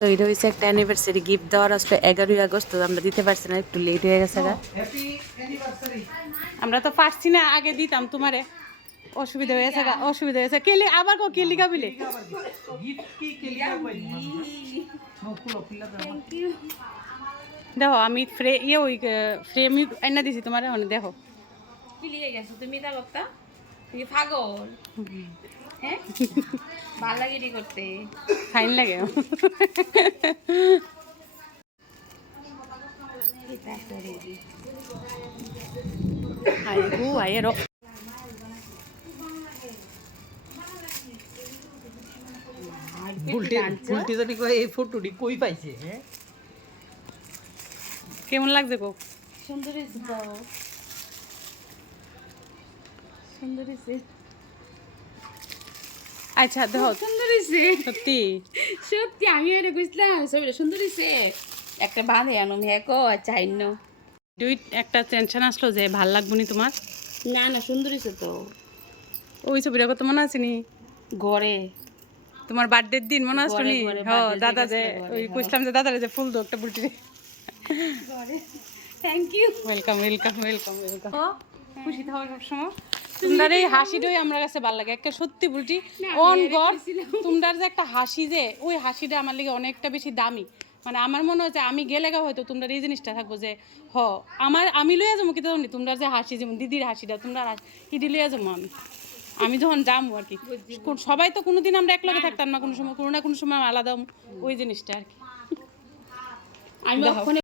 তো এটা হচ্ছে একটা অ্যানিভার্সারি গিফট দেওয়ার আসলে 11ই আগস্ট, তো আমরা দিতে পারছি না, একটু লেট হয়ে গেছে। আমরা তো পারছি না, আগে দিতাম তোমারে, অসুবিধা হয়েছে অসুবিধা হয়েছে। কেলি আবার কো কেলি গাবিলে দেখো আমি ওই ফ্রেম এনে দিছি তোমার, দেখো কি লিয়ে গেছো তুমি তা লোকটা, তুমি পাগল। হ্যাঁ ভালো লাগে রে করতে, ফাইন লাগে। কেমন লাগছে গো? সুন্দর হয়েছে তো, সুন্দর হয়েছে। আচ্ছা দেখো সুন্দর হয়েছে সত্যি সত্যি, আমি আরে বুঝলাম ছবিটা সুন্দর হয়েছে। একটা বাঁধে আনো মেকো চাইন দুই একটা টেনশন আসলো যে ভাল লাগবো নি তোমার। না না সুন্দর হয়েছে তো। ওই ছবিটা কত মনে আছে নি? ঘরে তোমার বার্থডের দিন মনে আছে নি? হ্যাঁ দাদা যে ওই কইছিলাম যে দাদারে যে ফুল দো একটা বুলটি। Thank you, welcome welcome welcome welcome. খুশি থাকো সবসময়। তোমার এই হাসিটাই আমার কাছে ভালো লাগে, একটা সত্যি বুলটি অন গড। তোমার যে একটা হাসি, যে ওই হাসিটা আমার লাগে অনেকটা বেশি দামি। মানে আমার মনে হয় যে আমি গেলে হয়তো তোমরা এই জিনিসটা থাকবো যে আমি লইয়া যাবো, কিন্তু তোমরা যে হাসি, যেমন দিদির হাসিটা তোমরা হিডি লইয়া যাবো আমি যখন যাবো আর কি। সবাই তো কোনোদিন আমরা একলগে থাকতাম না, কোনো সময় কোনো না কোনো সময় আলাদা ওই জিনিসটা আর কি। আমি